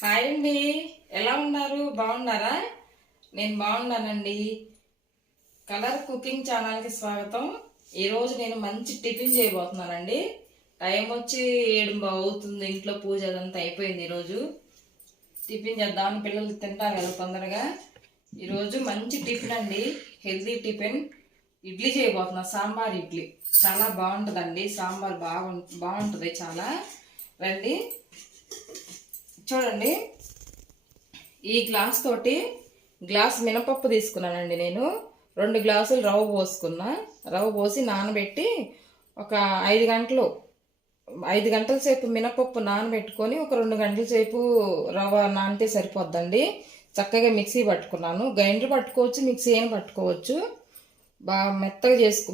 Hi అండి. ఎలా ఉన్నారు? బాగున్నారా? నేను బాగున్నానండి. కలర్ కుకింగ్ ఛానల్కి స్వాగతం. ఈరోజు నేను మంచి టిఫిన్ చేయబోతున్నానండి. టైం వచ్చి 7 అవుతుంది. ఇంట్లో పూజ అదంతా అయిపోయింది. ఈరోజు టిఫిన్ చేద్దామని పిల్లలు తింటారు కదా తొందరగా. ఈరోజు మంచి టిఫిన్ అండి, హెల్తీ టిఫిన్. ఇడ్లీ చేయబోతున్నా, సాంబార్ ఇడ్లీ. చాలా బాగుంటుందండి, సాంబార్ బాగుంటుంది చాలా. రండి చూడండి. ఈ గ్లాస్ మినపప్పు తీసుకున్నానండి. నేను 2 గ్లాసులు రవ్వ పోసుకున్నా. రవ్వ పోసి నానబెట్టి ఒక 5 గంటల సేపు మినపప్పు నానబెట్టుకొని ఒక 2 గంటల సేపు రవ్వ నానితే సరిపోద్దండి. చక్కగా మిక్సీ పట్టుకున్నాను. గ్రైండర్ పట్టుకోవచ్చు, మిక్సీ అయినా పట్టుకోవచ్చు. బాగా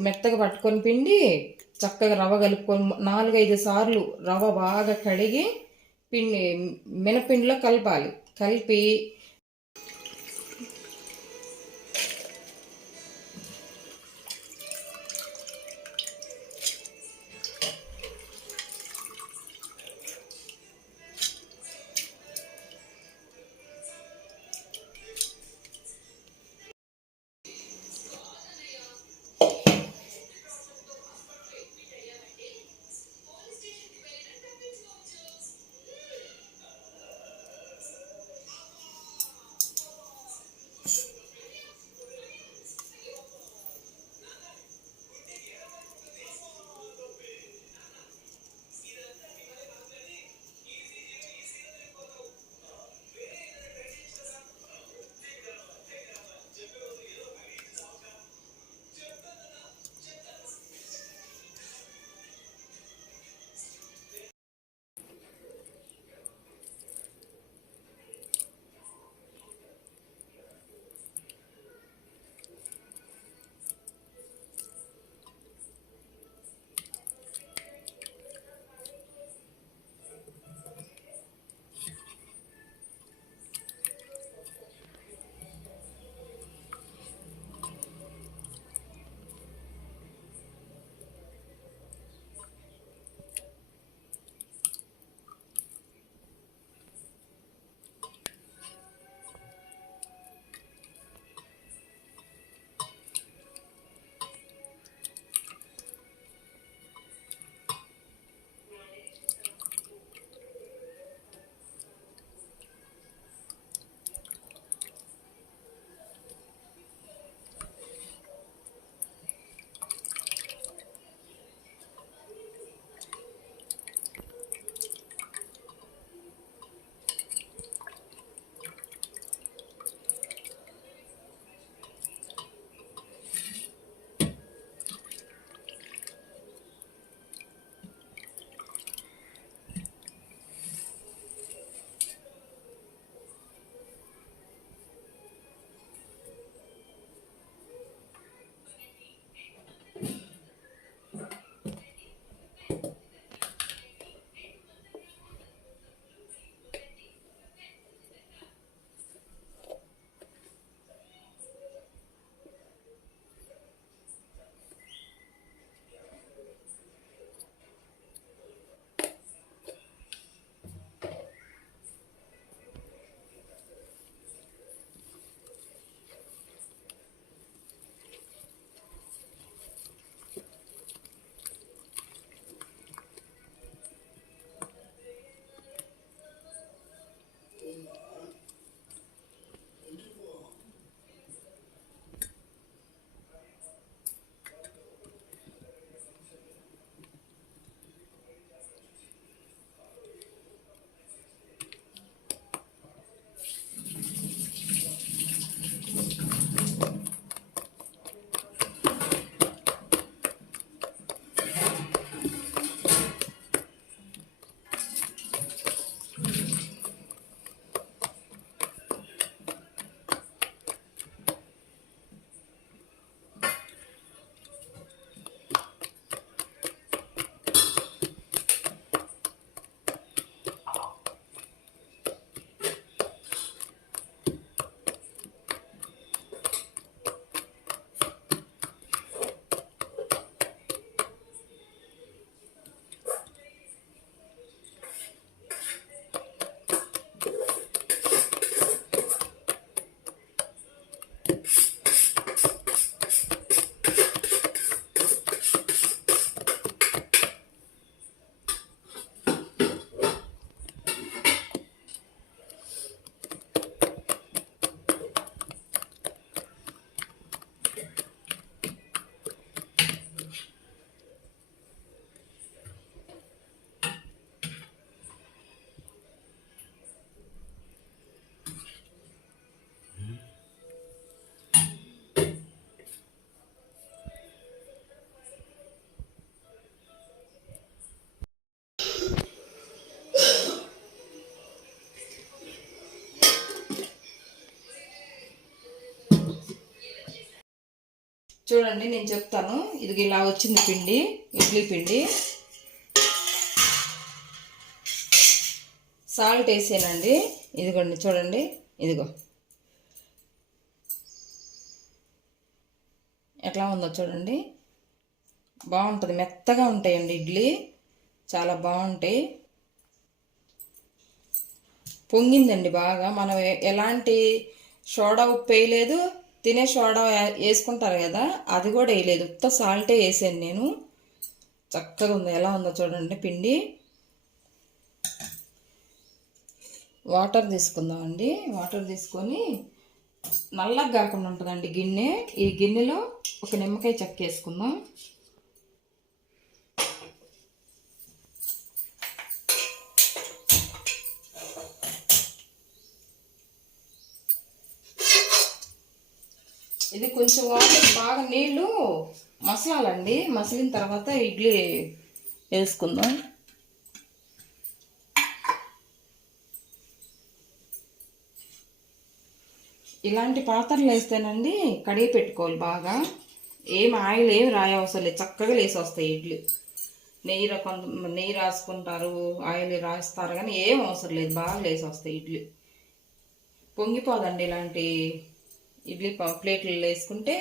మెత్తగా పట్టుకొని పిండి చక్కగా రవ్వ కలుపుకొని 4-5 సార్లు రవ్వ బాగా కడిగి మినపిండిలో కలపాలి. కలిపి చూడండి నేను చెప్తాను. ఇది ఇలా వచ్చింది పిండి, ఇడ్లీ పిండి. సాల్ట్ వేసానండి. ఇదిగోండి చూడండి, ఇదిగో ఎట్లా ఉందో చూడండి. బాగుంటుంది, మెత్తగా ఉంటాయండి ఇడ్లీ, చాలా బాగుంటాయి. పొంగిందండి బాగా. మనం ఎలాంటి సోడా ఉప్పు వేయలేదు, తినే సోడా వేసుకుంటారు కదా, అది కూడా వేయలేదు, ఉత్త సాల్టే వేసాను నేను. చక్కగా ఉందో, ఎలా ఉందో చూడండి పిండి. వాటర్ తీసుకుందామండి. వాటర్ తీసుకొని నల్లగా కాకుండా ఉంటుందండి గిన్నె. ఈ గిన్నెలో ఒక నిమ్మకాయ చెక్క వేసుకుందాం. ఇది కొంచెం వాటర్ బాగా నీళ్ళు మసలాలండి. మసిలిన తర్వాత ఇడ్లీ వేసుకుందాం. ఇలాంటి పాత్రలు వేస్తేనండి కడిగి పెట్టుకోవాలి బాగా. ఏం ఆయిల్ ఏమి రాయవసరం లేదు, చక్కగా లేసి వస్తాయి ఇడ్లీ. నెయ్యి రాసుకుంటారు, ఆయిల్ రాస్తారు, కానీ ఏం అవసరం లేదు, బాగా లేసి వస్తాయి ఇడ్లీ. పొంగిపోదండి ఇలాంటి ఇడ్లీ ప్లేట్లు వేసుకుంటే.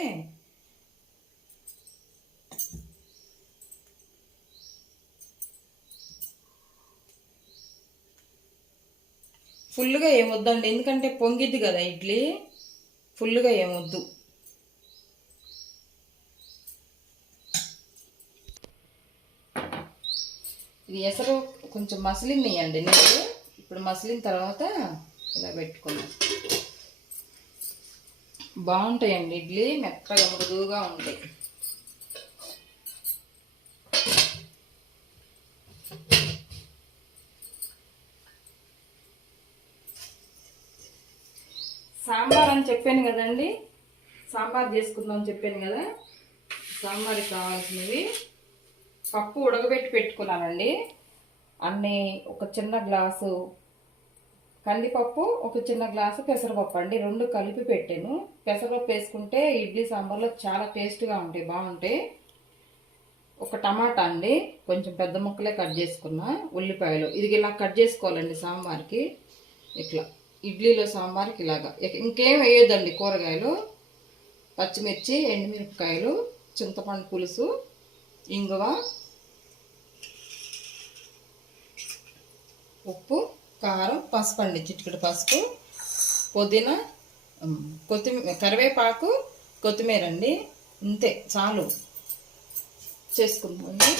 ఫుల్గా ఏమొద్దండి, ఎందుకంటే పొంగిద్ది కదా ఇడ్లీ, ఫుల్గా ఏమొద్దు. ఇది ఎసరు కొంచెం మసిలిందియండి నీళ్ళు. ఇప్పుడు మసిలిన తర్వాత ఇలా పెట్టుకున్నాం. బాగుంటాయండి ఇడ్లీ, మెత్తగా మృదువుగా ఉంటాయి. సాంబార్ అని చెప్పాను కదండి, సాంబార్ చేసుకుందాం అని చెప్పాను కదా. సాంబార్కి కావాల్సినవి పప్పు ఉడకబెట్టి పెట్టుకున్నానండి అన్నీ. ఒక చిన్న గ్లాసు కందిపప్పు, ఒక చిన్న గ్లాసు పెసరపప్పు అండి, రెండు కలిపి పెట్టాను. పెసరపప్పు వేసుకుంటే ఇడ్లీ సాంబార్లో చాలా టేస్ట్గా ఉంటాయి, బాగుంటాయి. ఒక టమాటా అండి, కొంచెం పెద్ద ముక్కలే కట్ చేసుకున్నా. ఉల్లిపాయలు ఇది ఇలా కట్ చేసుకోవాలండి సాంబార్కి. ఇట్లా ఇడ్లీలో సాంబార్కి ఇలాగా. ఇంకేం వేయొద్దండి కూరగాయలు. పచ్చిమిర్చి, ఎండుమిరపకాయలు, చింతపండు పులుసు, ఇంగువ, ఉప్పు, కారం, పసుపు అండి, చిటికెడు పసుపు, పుదీనా, కొత్తిమీర, కరివేపాకు, కొత్తిమీర అండి. ఇంతే, చాలు. చేసుకుందామండి.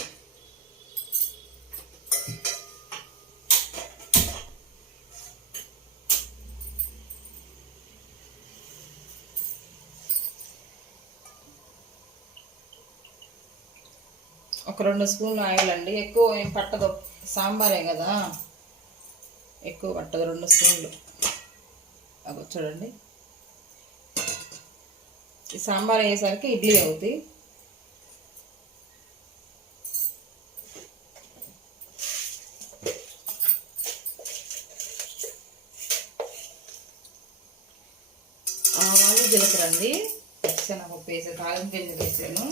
ఒక 2 స్పూన్లు ఆయిల్ అండి, ఎక్కువ ఏం పట్టదు, సాంబారే కదా, ఎక్కువ పట్టదు. 2 స్పూన్లు. అదో చూడండి, ఈ సాంబార్ అయ్యేసరికి ఇడ్లీ అవుతాయి. ఆవాలు, జీలకర్ర అండి, శనగపప్పు వేసాను, తాలింపు గింజలు వేసాను.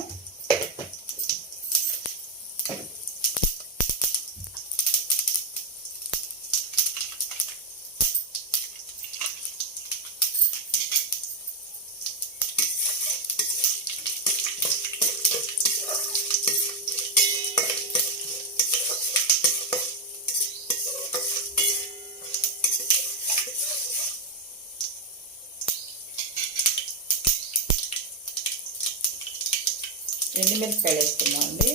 ఎండుమిరపకాయలు వేసుకుందాం అండి.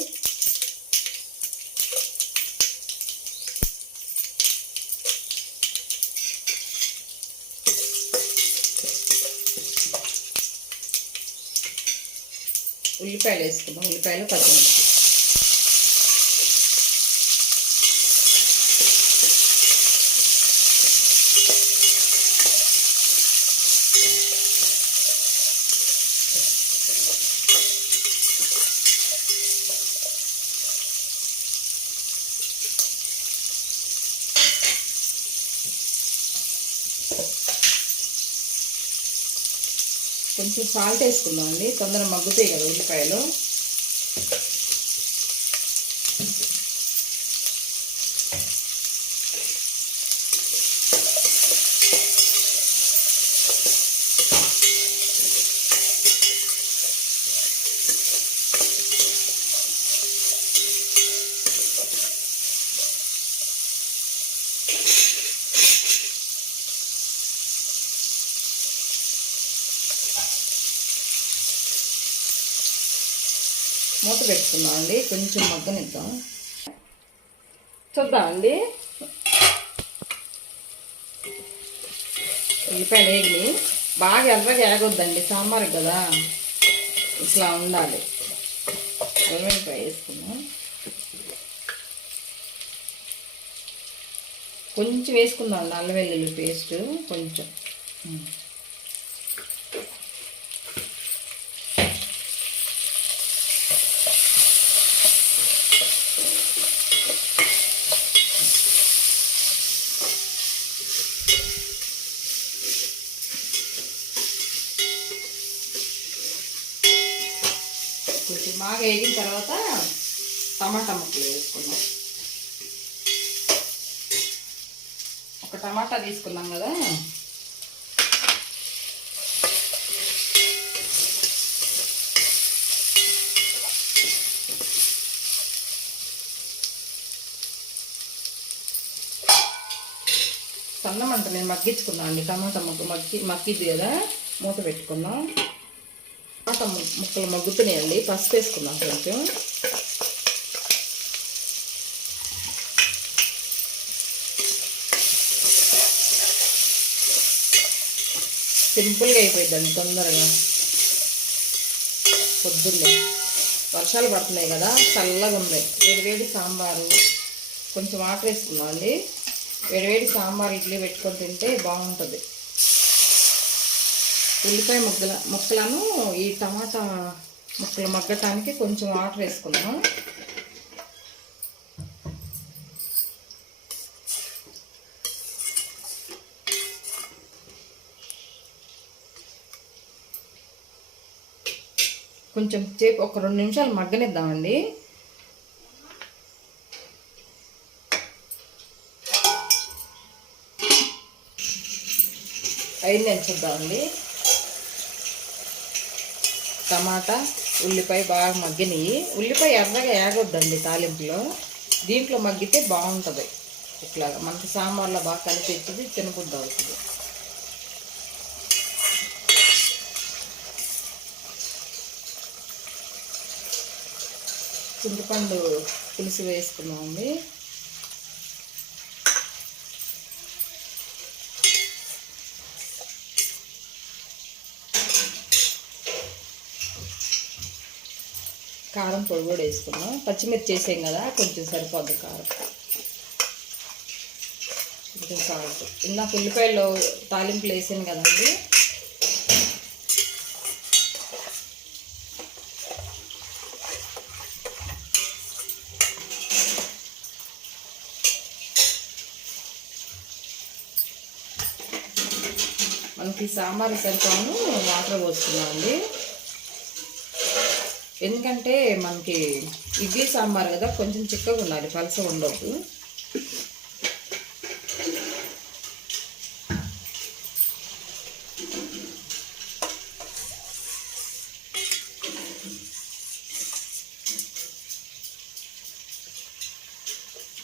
ఉల్లిపాయలు వేసుకుందాం, ఉల్లిపాయలు, పచ్చిమిర్చి. కొంచెం సాల్ట్ వేసుకుందామండి, తొందరగా మగ్గుతాయి కదా ఉల్లిపాయలు. మూత పెట్టుకుందామండి, కొంచెం మగ్గనిద్దాం. చూద్దామండి, ఉల్లిపాయలు వేగిని బాగా ఎర్రగా ఏగొద్దండి, సాంబార్ కదా ఇట్లా ఉండాలి. ఉల్లిపాయ వేసుకుందాం, కొంచెం వేసుకుందాం అల్లం వెల్లుల్లి పేస్ట్ కొంచెం. కొంచెం బాగా వేగిన తర్వాత టమాటా ముక్కలు వేసుకుందాం. ఒక టమాటా తీసుకున్నాం కదా, సన్నమంట నేను మగ్గించుకున్నాను అండి. టమాటా మగ్గిద్ది కదా, మూత పెట్టుకుందాం. టమాటా ముక్కలు మగ్గుతున్నాయండి, పసుపు వేసుకుందాం కొంచెం. సింపుల్గా అయిపోయిందండి తొందరగా. పొద్దున్నే వర్షాలు పడుతున్నాయి కదా, చల్లగా ఉన్నాయి. వేడివేడి సాంబారు, కొంచెం వాటర్ వేసుకుందాం అండి. వేడివేడి సాంబార్ ఇడ్లీ పెట్టుకొని తింటే బాగుంటుంది. ఉల్లిపాయ ముక్కలను ఈ టమాటా ముక్కలు మగ్గటానికి కొంచెం వాటర్ వేసుకుందాం. కొంచెం సేపు ఒక 2 నిమిషాలు మగ్గనిద్దామండి. అయిందని చూద్దామండి. టమాటా ఉల్లిపాయ బాగా మగ్గినాయి. ఉల్లిపాయ ఎర్రగా ఏగొద్దండి తాలింపులో, దీంట్లో మగ్గితే బాగుంటుంది. ఇట్లాగా మనకి సాంబార్లో బాగా కనిపించింది, తినబుద్ధి అవుతుంది. చింతపండు పులుసు వేసుకున్నామండి. కారం పొడి కూడా వేసుకున్నాం. పచ్చిమిర్చి వేసాం కదా, కొంచెం సరిపోద్ది కారం, కొంచెం సాల్ట్. ఇందాక ఉల్లిపాయలు తాలింపులు వేసాను కదండి, మనకి సాంబార్ సరిపోను వాటర్ పోసుకున్నామండి. ఎందుకంటే మనకి ఇడ్లీ సాంబార్ కదా, కొంచెం చిక్కగా ఉండాలి, పలసగా ఉండొద్దు.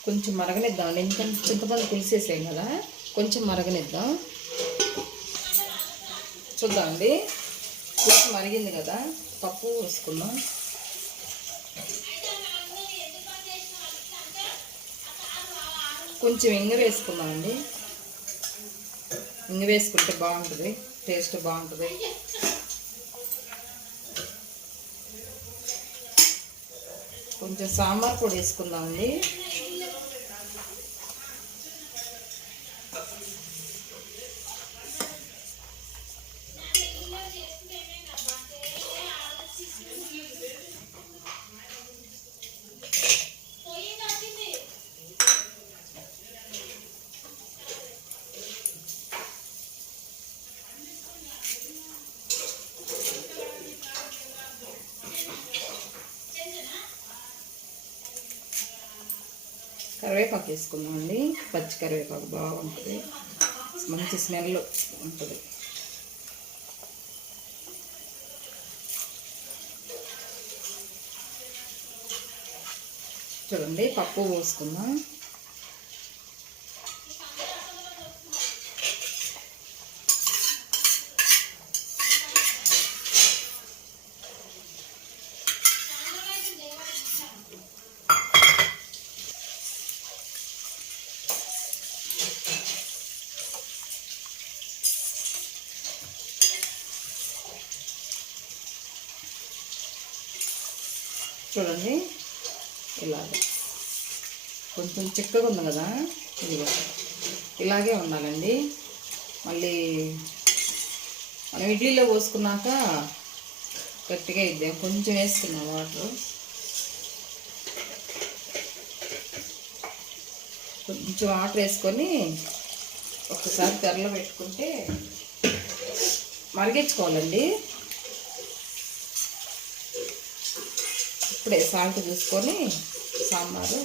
కొంచెం మరగనిద్దాం, ఎందుకంటే చింతపండు పులిసేసాం కదా, కొంచెం మరగనిద్దాం. చూద్దామండి, పులుసు మరిగింది కదా, పప్పు వేసుకుందాం. కొంచెం ఇంగ వేసుకుందామండి. ఇంగ వేసుకుంటే బాగుంటుంది, టేస్ట్ బాగుంటుంది. కొంచెం సాంబార్ పొడి వేసుకుందామండి. కరివేపాకు వేసుకుందామండి. పచ్చి కరివేపాకు బాగుంటుంది, మంచి స్మెల్ ఉంటుంది. చూడండి, పప్పు పోసుకుందాం. చూడండి, ఇలాగ కొంచెం చిక్కగా ఉంది కదా, ఇది ఇలాగే ఉండాలండి. మళ్ళీ మనం ఇడ్లీలో పోసుకున్నాక గట్టిగా ఇద్దాం. కొంచెం వేసుకున్నాం వాటర్, కొంచెం వాటర్ వేసుకొని ఒకసారి తెరలో పెట్టుకుంటే మరిగించుకోవాలండి. ఇప్పుడే సాల్ట్ చూసుకొని సాంబారు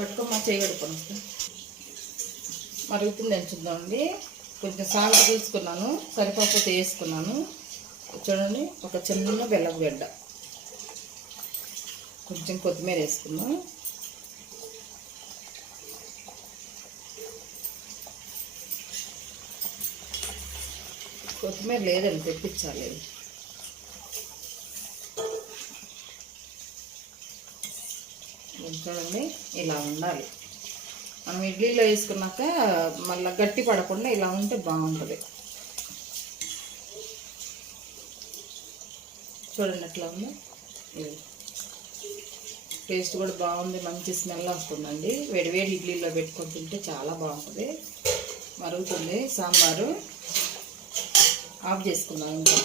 పట్టుకొని చేయి కడుక్కొని వస్తాను. మరుగుతుంది అని చూద్దామండి. కొంచెం సాల్ట్ తీసుకున్నాను, సరిపోతే వేసుకున్నాను. చూడండి, ఒక చిన్న బెల్లం గడ్డ, కొంచెం కొత్తిమీర వేసుకున్నాం. కొత్తిమీర లేదండి, తెప్పించాలి. చూడండి, ఇలా ఉండాలి. మనం ఇడ్లీలో వేసుకున్నాక మళ్ళీ గట్టి పడకుండా ఇలా ఉంటే బాగుంటుంది. చూడండి ఎట్లా ఉంది. ఇది టేస్ట్ కూడా బాగుంది, మంచి స్మెల్ వస్తుందండి. వేడివేడి ఇడ్లీలో పెట్టుకొని తింటే చాలా బాగుంటుంది. మరుగుతుంది సాంబారు. ఆఫ్ చేసుకున్నాను. ఇంకా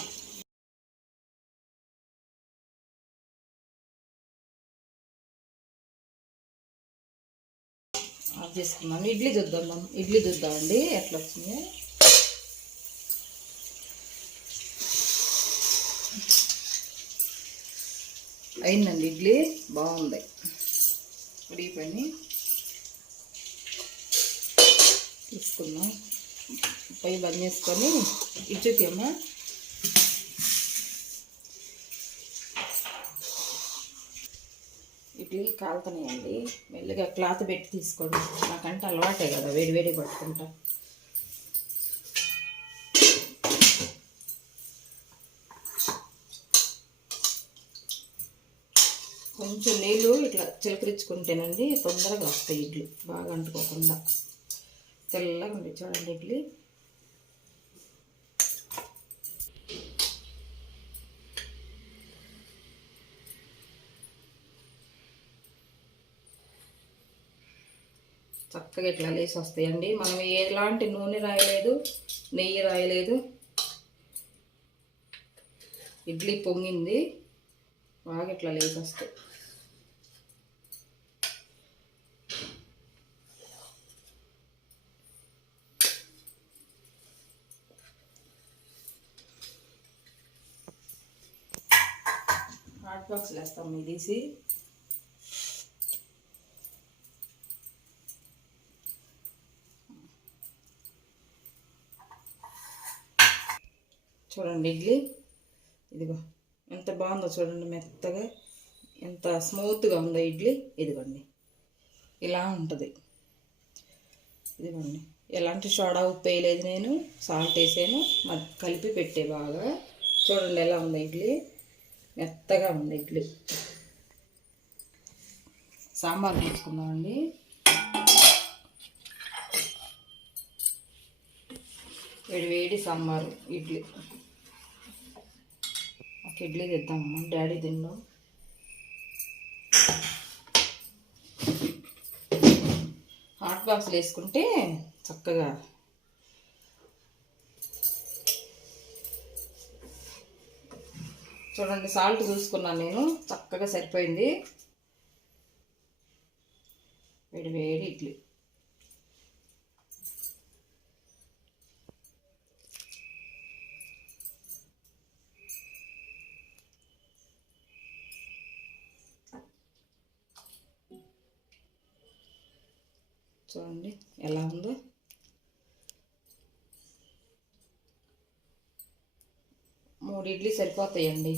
ఆఫ్ చేసుకున్నాను. ఇడ్లీ చూద్దామండి ఎట్లా వచ్చింది. అయిందండి, ఇడ్లీ బాగుంది, ఉడిగిపోయి. తీసుకున్నాం, పొయ్యి బంద్ చేసుకొని ఇచ్చేమ్మా. ఇడ్లీ కాలుతున్నాయండి. మెల్లిగా క్లాత్ పెట్టి తీసుకోండి, నాకంటే అలవాటే కదా, వేడి పట్టుకుంటా. కొంచెం నీళ్ళు ఇట్లా చిలకరించుకుంటేనండి తొందరగా వస్తాయి ఇడ్లీ, బాగా అంటుకోకుండా. తెల్లగా ఉంది చూడండి ఇడ్లీ. చక్కగా ఇట్లా లేసి వస్తాయండి. మనం ఎలాంటి నూనె రాయలేదు, నెయ్యి రాయలేదు. ఇడ్లీ పొంగింది, బాగా ఇట్లా లేసి వస్తాయి. హాట్ బాక్స్లో వేస్తాం ఇది తీసి. చూడండి ఇడ్లీ, ఇదిగో ఎంత బాగుందో చూడండి, మెత్తగా ఎంత స్మూత్గా ఉందో ఇడ్లీ. ఇదిగోండి ఇలా ఉంటుంది. ఇదిగోండి, ఎలాంటి సోడా ఉప్పు వేయలేదు నేను, సాల్ట్ వేసాను, కలిపి పెట్టే బాగా. చూడండి ఎలా ఉంది ఇడ్లీ, మెత్తగా ఉంది ఇడ్లీ. సాంబార్ తీసుకుందామండి. వేడి సాంబారు ఇడ్లీ. ఒక ఇడ్లీ తెద్దామమ్మా, డాడీ తిన్ను. హాట్ బాక్స్లో వేసుకుంటే చక్కగా. చూడండి, సాల్ట్ చూసుకున్నాను నేను, చక్కగా సరిపోయింది. వేడి ఇడ్లీ. చూడండి ఎలా ఉందో. మూడు ఇడ్లీ సరిపోతాయండి.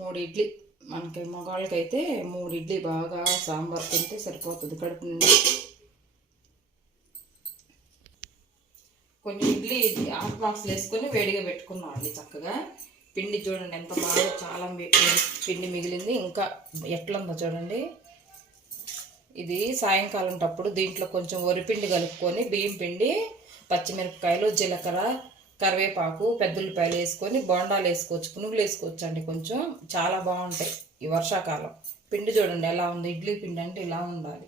3 ఇడ్లీ మనకి మగవాళ్ళకైతే 3 ఇడ్లీ బాగా సాంబార్ తింటే సరిపోతుంది కడుపు నిండా. కొన్ని ఇడ్లీ హాట్ బాక్స్లో వేసుకొని వేడిగా పెట్టుకున్నామండి చక్కగా. పిండి చూడండి ఎంత బాగా, చాలా పిండి మిగిలింది. ఇంకా ఎట్లుందో చూడండి. ఇది సాయంకాలం టప్పుడు దీంట్లో కొంచెం వరిపిండి కలుపుకొని, బియ్యం పిండి, పచ్చిమిరపకాయలు, జీలకర్ర, కరివేపాకు, పెద్దుల్లిపాయలు వేసుకొని బోండాలు వేసుకోవచ్చు, పునుగులు వేసుకోవచ్చు అండి. కొంచెం చాలా బాగుంటాయి ఈ వర్షాకాలం. పిండి చూడండి ఎలా ఉంది. ఇడ్లీ పిండి అంటే ఇలా ఉండాలి.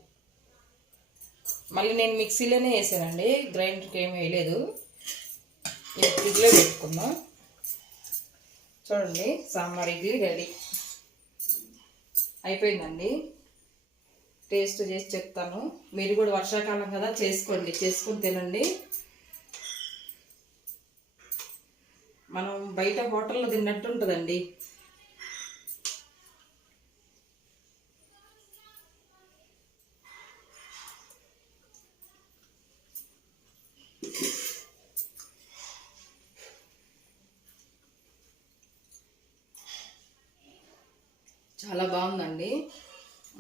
మళ్ళీ నేను మిక్సీలోనే వేసానండి, గ్రైండర్కి ఏమి వేయలేదు. ఇది ఫ్రిడ్జ్లో పెట్టుకుందాం. చూడండి సాంబార్ ఇడ్లీ రెడీ అయిపోయిందండి. టేస్ట్ చేసి చెప్తాను. మీరు కూడా వర్షాకాలం కదా చేసుకోండి, చేసుకొని తినండి. మనం బయట హోటల్లో తిన్నట్టు ఉంటుందండి. చాలా బాగుందండి.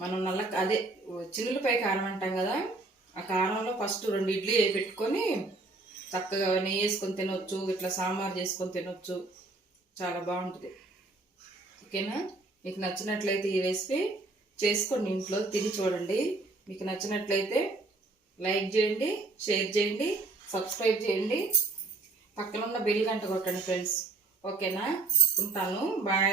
మనం అదే చిన్నులపై కారం అంటాం కదా, ఆ కారంలో ఫస్ట్ 2 ఇడ్లీ పెట్టుకొని చక్కగా నెయ్యి వేసుకొని తినొచ్చు, ఇట్లా సాంబార్ చేసుకొని తినొచ్చు. చాలా బాగుంటుంది. ఓకేనా? మీకు నచ్చినట్లయితే ఈ రెసిపీ చేసుకోండి, ఇంట్లో తిని చూడండి. మీకు నచ్చినట్లయితే లైక్ చేయండి, షేర్ చేయండి, సబ్స్క్రైబ్ చేయండి, పక్కన ఉన్న బెల్ గంట కొట్టండి ఫ్రెండ్స్. ఓకేనా? ఉంటాను. బాయ్.